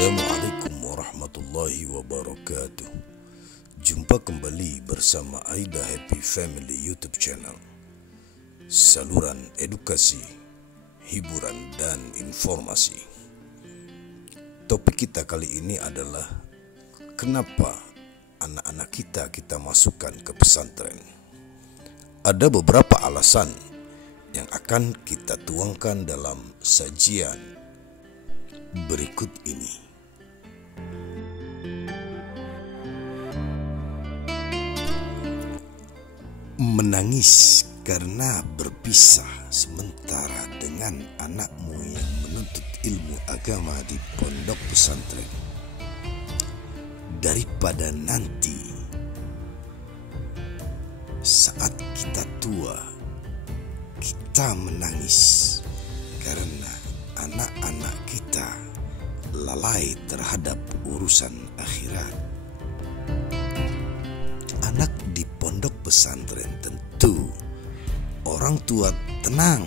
Assalamualaikum warahmatullahi wabarakatuh. Jumpa kembali bersama Aida Happy Family YouTube channel, saluran edukasi, hiburan, dan informasi. Topik kita kali ini adalah kenapa anak-anak kita masukkan ke pesantren. Ada beberapa alasan yang akan kita tuangkan dalam sajian berikut ini. Menangis karena berpisah sementara dengan anakmu yang menuntut ilmu agama di pondok pesantren, daripada nanti saat kita tua kita menangis karena anak-anak kita lalai terhadap urusan akhirat. Anak di pondok pesantren tentu orang tua tenang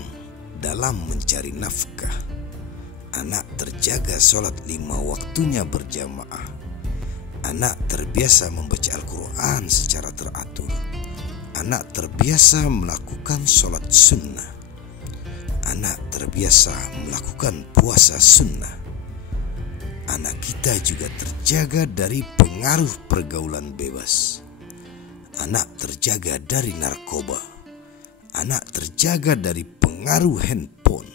dalam mencari nafkah. Anak terjaga sholat 5 waktunya berjamaah. Anak terbiasa membaca Al-Quran secara teratur. Anak terbiasa melakukan sholat sunnah. Anak terbiasa melakukan puasa sunnah. Anak kita juga terjaga dari pengaruh pergaulan bebas. Anak terjaga dari narkoba. Anak terjaga dari pengaruh handphone.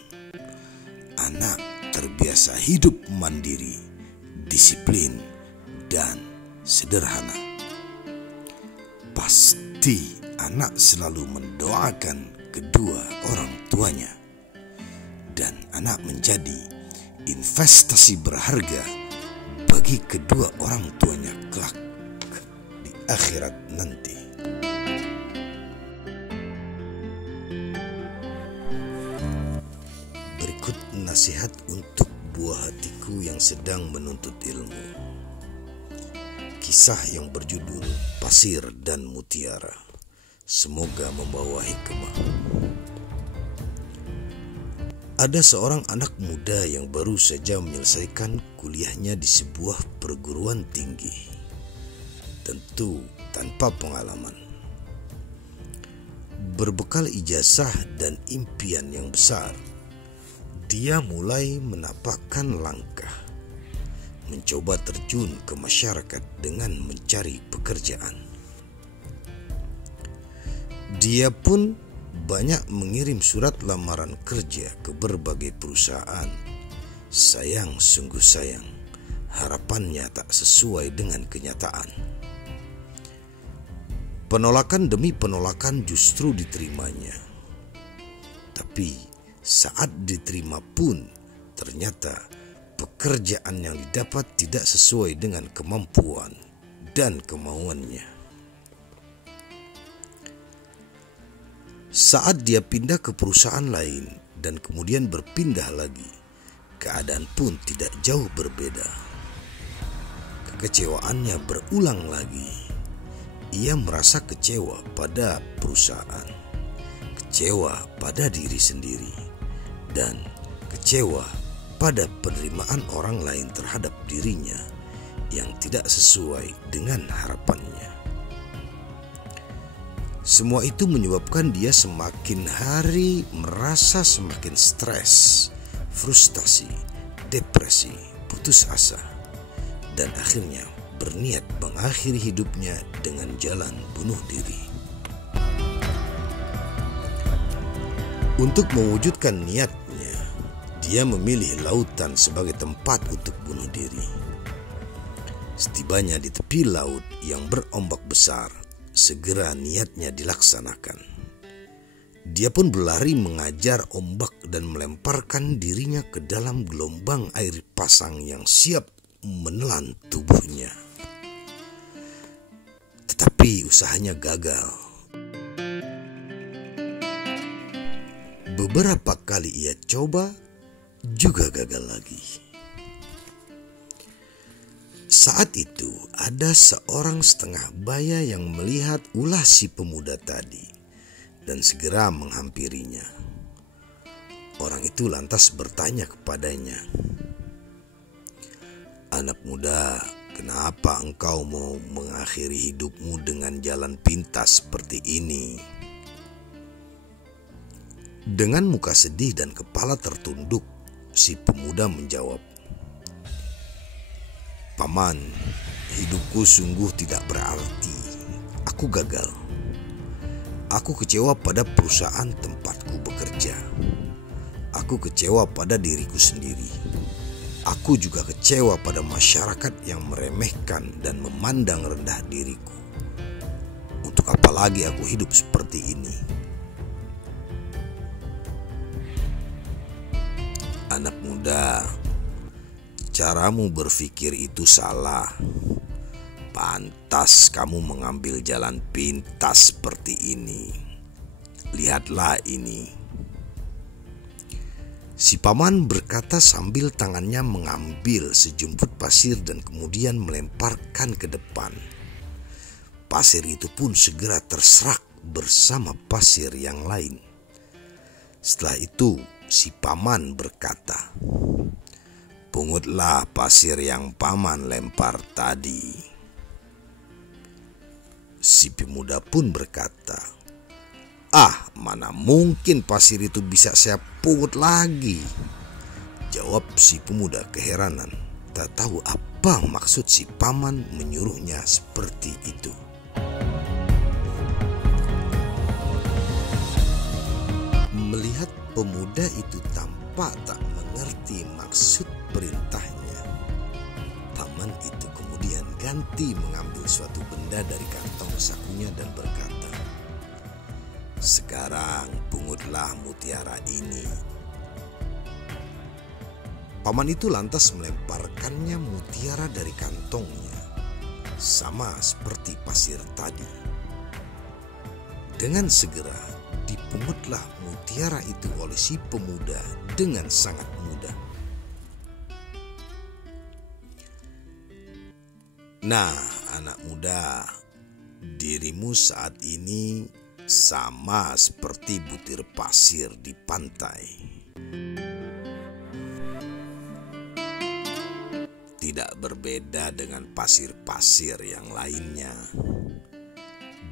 Anak terbiasa hidup mandiri, disiplin, dan sederhana. Pasti anak selalu mendoakan kedua orang tuanya, dan anak menjadi investasi berharga bagi kedua orang tuanya kelak di akhirat nanti. Berikut nasihat untuk buah hatiku yang sedang menuntut ilmu. Kisah yang berjudul Pasir dan Mutiara. Semoga membawa hikmah. Ada seorang anak muda yang baru saja menyelesaikan kuliahnya di sebuah perguruan tinggi. Tentu tanpa pengalaman. Berbekal ijazah dan impian yang besar, dia mulai menapakkan langkah, mencoba terjun ke masyarakat dengan mencari pekerjaan. Dia pun banyak mengirim surat lamaran kerja ke berbagai perusahaan. Sayang, sungguh sayang, harapannya tak sesuai dengan kenyataan. Penolakan demi penolakan justru diterimanya. Tapi saat diterima pun ternyata pekerjaan yang didapat tidak sesuai dengan kemampuan dan kemauannya. Saat dia pindah ke perusahaan lain dan kemudian berpindah lagi, keadaan pun tidak jauh berbeda. Kekecewaannya berulang lagi. Ia merasa kecewa pada perusahaan, kecewa pada diri sendiri, dan kecewa pada penerimaan orang lain terhadap dirinya yang tidak sesuai dengan harapannya. Semua itu menyebabkan dia semakin hari merasa semakin stres, frustasi, depresi, putus asa, dan akhirnya berniat mengakhiri hidupnya dengan jalan bunuh diri. Untuk mewujudkan niatnya, dia memilih lautan sebagai tempat untuk bunuh diri. Setibanya di tepi laut yang berombak besar, segera niatnya dilaksanakan. Dia pun berlari mengajar ombak dan melemparkan dirinya ke dalam gelombang air pasang yang siap menelan tubuhnya. Tetapi usahanya gagal. Beberapa kali ia coba, juga gagal lagi. Saat itu ada seorang setengah baya yang melihat ulah si pemuda tadi dan segera menghampirinya. Orang itu lantas bertanya kepadanya, Anak muda, kenapa engkau mau mengakhiri hidupmu dengan jalan pintas seperti ini? Dengan muka sedih dan kepala tertunduk, si pemuda menjawab, "Paman, hidupku sungguh tidak berarti. Aku gagal. Aku kecewa pada perusahaan tempatku bekerja. Aku kecewa pada diriku sendiri. Aku juga kecewa pada masyarakat yang meremehkan dan memandang rendah diriku. Untuk apa lagi aku hidup seperti ini?" Anak muda, caramu berpikir itu salah. Pantas kamu mengambil jalan pintas seperti ini. Lihatlah ini. Si paman berkata sambil tangannya mengambil sejumput pasir dan kemudian melemparkan ke depan. Pasir itu pun segera terserak bersama pasir yang lain. Setelah itu si paman berkata, "Pungutlah pasir yang paman lempar tadi." Si pemuda pun berkata, Mana mungkin pasir itu bisa saya pungut lagi?" Jawab si pemuda keheranan, tak tahu apa maksud si paman menyuruhnya seperti itu. Melihat pemuda itu tampak tak mengerti maksud perintahnya, paman itu kemudian ganti mengambil suatu benda dari kantong sakunya dan berkata, "Sekarang pungutlah mutiara ini." Paman itu lantas melemparkannya mutiara dari kantongnya, sama seperti pasir tadi. Dengan segera dipungutlah mutiara itu oleh si pemuda dengan sangat mudah. Nah, anak muda, dirimu saat ini sama seperti butir pasir di pantai. Tidak berbeda dengan pasir-pasir yang lainnya.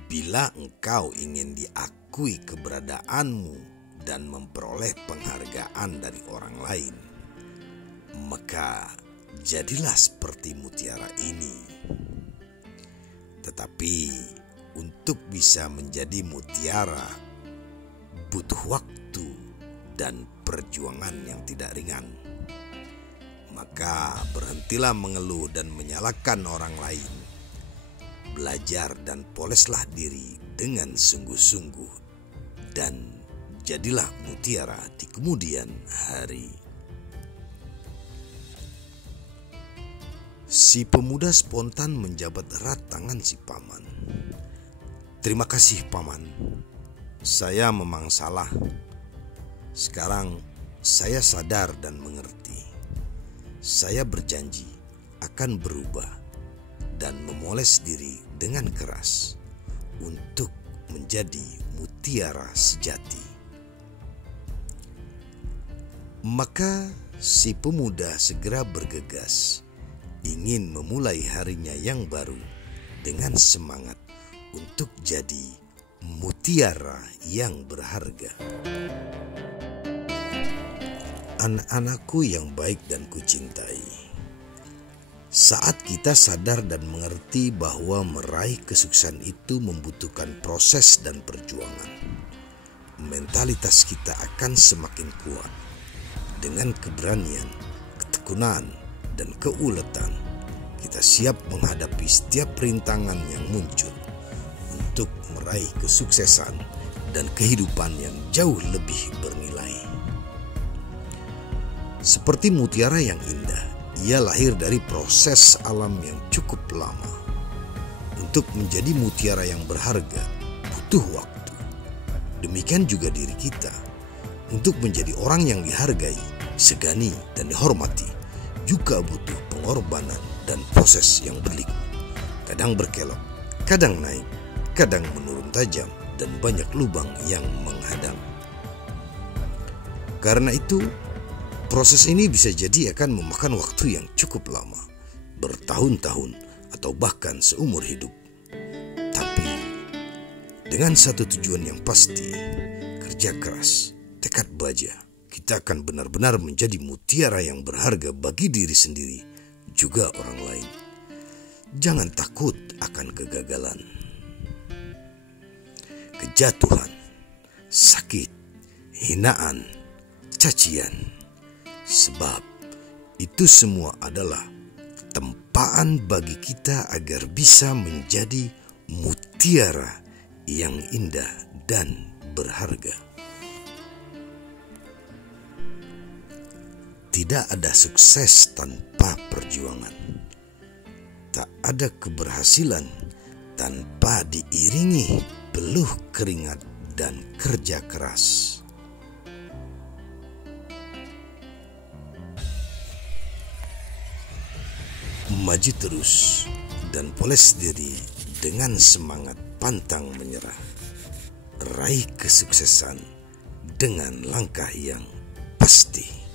Bila engkau ingin diakui keberadaanmu dan memperoleh penghargaan dari orang lain, maka jadilah seperti mutiara ini. Tetapi untuk bisa menjadi mutiara butuh waktu dan perjuangan yang tidak ringan. Maka berhentilah mengeluh dan menyalahkan orang lain. Belajar dan poleslah diri dengan sungguh-sungguh dan jadilah mutiara di kemudian hari. Si pemuda spontan menjabat erat tangan si paman. "Terima kasih paman, saya memang salah. Sekarang saya sadar dan mengerti. Saya berjanji akan berubah dan memoles diri dengan keras untuk menjadi mutiara sejati." Maka si pemuda segera bergegas, ingin memulai harinya yang baru dengan semangat untuk jadi mutiara yang berharga. Anak-anakku yang baik dan kucintai, saat kita sadar dan mengerti bahwa meraih kesuksesan itu membutuhkan proses dan perjuangan, mentalitas kita akan semakin kuat. Dengan keberanian, ketekunan, dan keuletan, kita siap menghadapi setiap rintangan yang muncul untuk meraih kesuksesan dan kehidupan yang jauh lebih bernilai. Seperti mutiara yang indah, ia lahir dari proses alam yang cukup lama. Untuk menjadi mutiara yang berharga, butuh waktu. Demikian juga diri kita. Untuk menjadi orang yang dihargai, segani, dan dihormati, juga butuh pengorbanan dan proses yang berliku. Kadang berkelok, kadang naik, kadang menurun tajam, dan banyak lubang yang menghadang. Karena itu, proses ini bisa jadi akan memakan waktu yang cukup lama. bertahun-tahun, atau bahkan seumur hidup. Tapi dengan satu tujuan yang pasti, kerja keras, tekad baja, kita akan benar-benar menjadi mutiara yang berharga bagi diri sendiri, juga orang lain. Jangan takut akan kegagalan, kejatuhan, sakit, hinaan, cacian, sebab itu semua adalah tempaan bagi kita agar bisa menjadi mutiara yang indah dan berharga. Tidak ada sukses tanpa perjuangan. Tak ada keberhasilan tanpa diiringi peluh keringat dan kerja keras. Maju terus dan poles diri dengan semangat pantang menyerah. Raih kesuksesan dengan langkah yang pasti.